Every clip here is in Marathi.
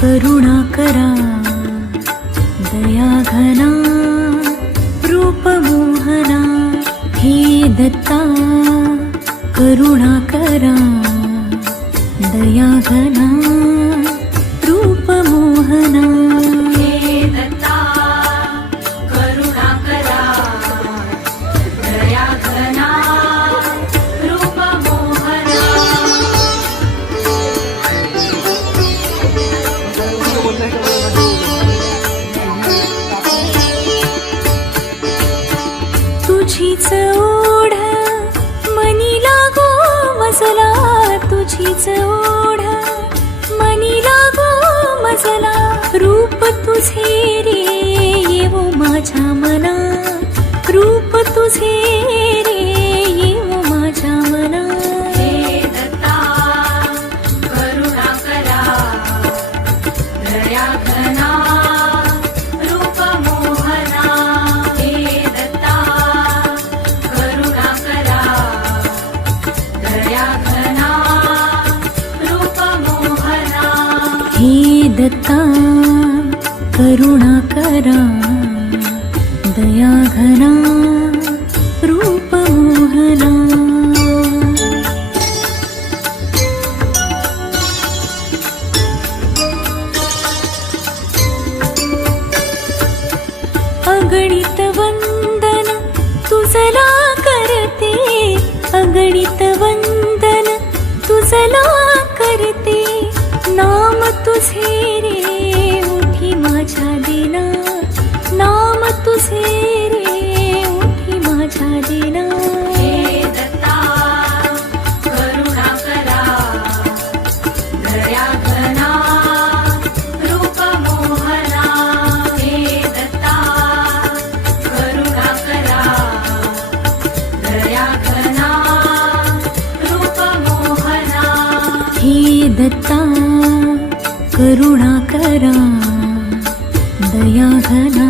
करुणा करा दया घना रूप मोहना हे दत्ता करुणा करा दया घना रूप मोहना हे दत्ता करुणा करा दया घना रूप मोहना तुझीच ओढ मनी लागो मजला तुझीच ओढ मनी लागो मजला रूप तुझे रे येवो माझ्या मना रूप तुझे रे येवो माझ्या मना हे दत्ता करुणा करा दया घना रूप मोहना हे दत्ता करुणा करा दया घना रूप मोहना हे दत्ता करुणा करा दया घना रूप मोहना अगणित वंदन तुझला करते अगणित वंदन तुझला करते नाम तुझे रे उठी माझ्या दिना नाम तुझे रे उठी माझ्या दिना हे दत्ता करुणा करा दया घना रूप मोहना हे दत्ता करुणा करा दया घना रूप मोहना हे दत्ता करुणा करा दया घना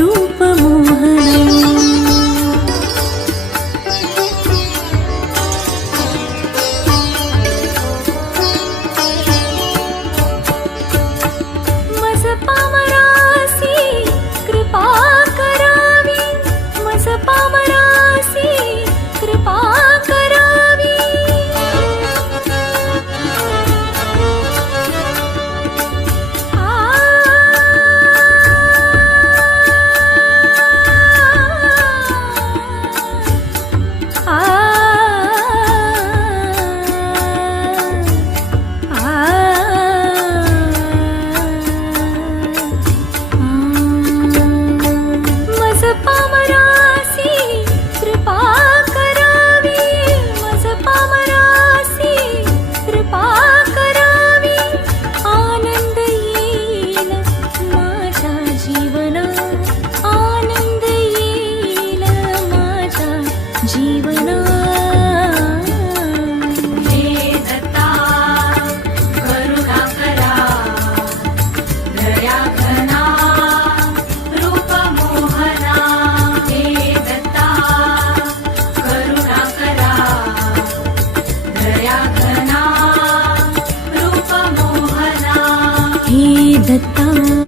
रूप मोहना मज पामरासी कृपा करावी मज पामरासी कृपा करावी मज पामरासी कृपा करावी मज पामरासी कृपा करावी आनंद येईल माझ्या जीवना आनंद येईल माझ्या जीवना हे दत्ता करुणा करा दया घना रूप मोहना हे दत्ता करुणा करा दया घना रूप मोहना हे दत्ता